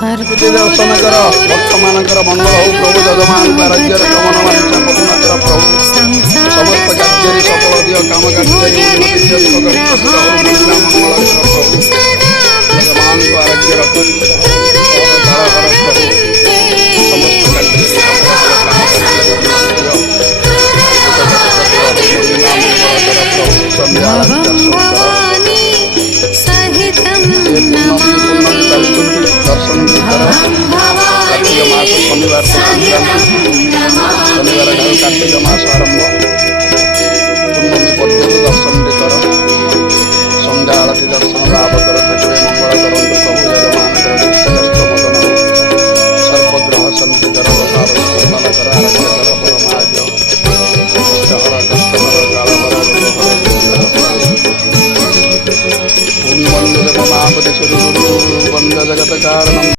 दर्शन कर भक्त मानकर मंगल हो प्रभु जजमान राज्यर गमन वांछा पूर्ण कर प्रभु समस्त कार्य सफल दियो काम कार्य मंगल कर प्रभु जजमान को आरोग्य रख समस्त कार्य दर्शन कर कार्तिक मास शनिवार शनिवार कार्तिक मास आरंभ